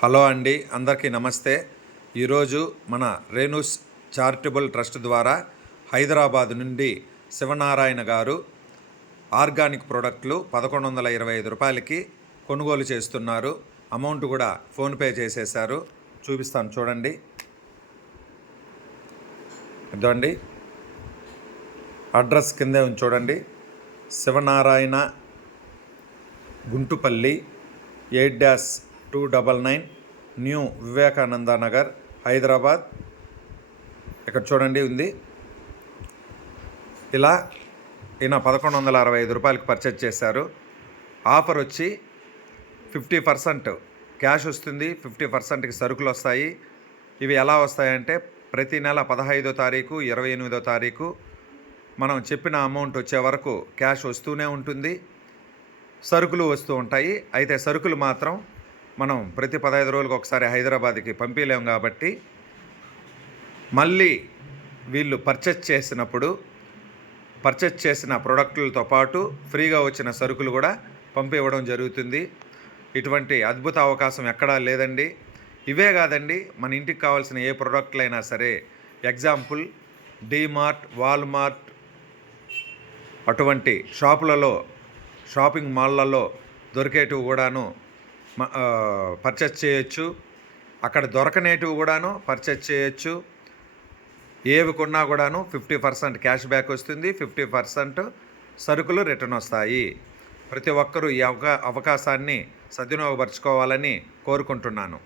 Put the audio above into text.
Hello అండి, అందరికీ నమస్తే. ఈరోజు మన రేణుస్ చారిటబుల్ ట్రస్ట్ ద్వారా హైదరాబాద్ నుండి శివనారాయణ గారు ఆర్గానిక్ ప్రోడక్ట్లు 1125 రూపాయలకి కొనుగోలు చేస్తున్నారు. అమౌంట్ కూడా ఫోన్పే చేసేశారు. చూపిస్తాను చూడండి. ఇదండి అడ్రస్ కిందే ఉంది చూడండి. శివనారాయణ, గుంటుపల్లి 8-299 న్యూ వివేకానంద నగర్, హైదరాబాద్. ఇక్కడ చూడండి ఉంది. ఇలా ఈయన 1165 రూపాయలకి పర్చేజ్ చేశారు. ఆఫర్ వచ్చి 50% క్యాష్ వస్తుంది, 50%కి సరుకులు వస్తాయి. ఇవి ఎలా వస్తాయంటే ప్రతి నెల 15వ తారీఖు, 28వ తారీఖు మనం చెప్పిన అమౌంట్ వచ్చే వరకు క్యాష్ వస్తూనే ఉంటుంది, సరుకులు వస్తూ ఉంటాయి. అయితే సరుకులు మాత్రం మనం ప్రతి 15 రోజులకు ఒకసారి హైదరాబాద్కి పంపించలేము కాబట్టి మళ్ళీ వీళ్ళు పర్చేజ్ చేసిన ప్రోడక్టులతో పాటు ఫ్రీగా వచ్చిన సరుకులు కూడా పంపివ్వడం జరుగుతుంది. ఇటువంటి అద్భుత అవకాశం ఎక్కడా లేదండి. ఇవే కాదండి, మన ఇంటికి కావాల్సిన ఏ ప్రోడక్ట్లైనా సరే, ఎగ్జాంపుల్ డీమార్ట్, వాల్మార్ట్ అటువంటి షాపింగ్ మాల్లలో దొరికేటివి కూడాను పర్చేజ్ చేయొచ్చు. అక్కడ దొరకనేటివి కూడాను పర్చేజ్ చేయొచ్చు. ఏవి కొన్నా కూడాను 50% క్యాష్ బ్యాక్ వస్తుంది, 50% సరుకులు రిటర్న్ వస్తాయి. ప్రతి ఒక్కరూ ఈ అవకాశాన్ని సద్వినియోగపరచుకోవాలని కోరుకుంటున్నాను.